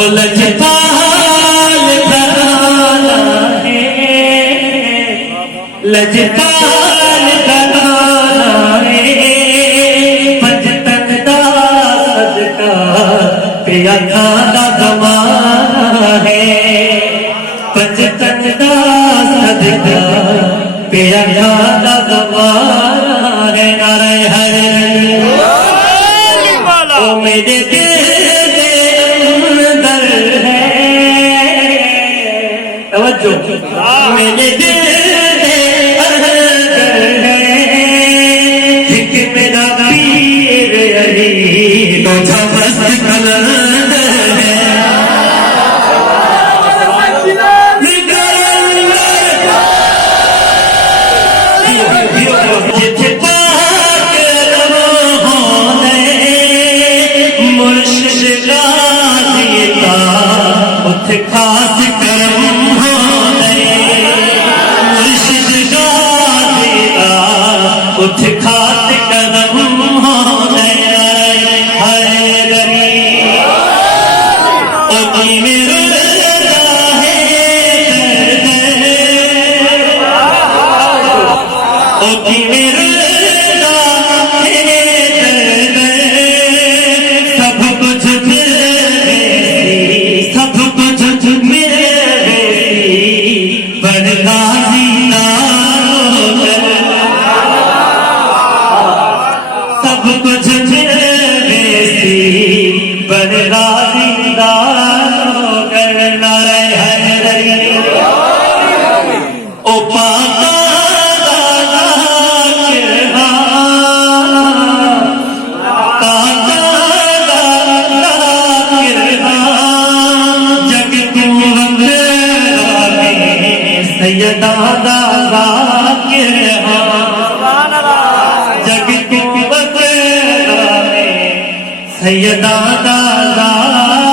لجپال گھرانہ ہے، لجپال گھرانہ ہے، پنجتن دا صدقہ پیا کھانا زمانہ ہے، پنجتن دا صدقہ پیا کھانا زمانہ ہے۔ نعرہ حیدری او میرے دل دے اندر ہے، توجہ میرے دل دے اندر ہے، ایک میرا پیر علی تو جھمست کلندر ہے، جتھے پاک روحوں نے مرشد غازی کا اتھے خاص کرم ہونے، مرشد غازی کا اتھے خاص کرم ہونے، حیدری او کی میرا ہے او کی میرا سب کچھ میرے، سب کچھ میرے پر غازی نام سب کچھ میرے پر غازی نام کرنا حیدری او پاکا سیدہ دا ذاکر جگ کو وغیرہ میں، سیدہ دا ذاکر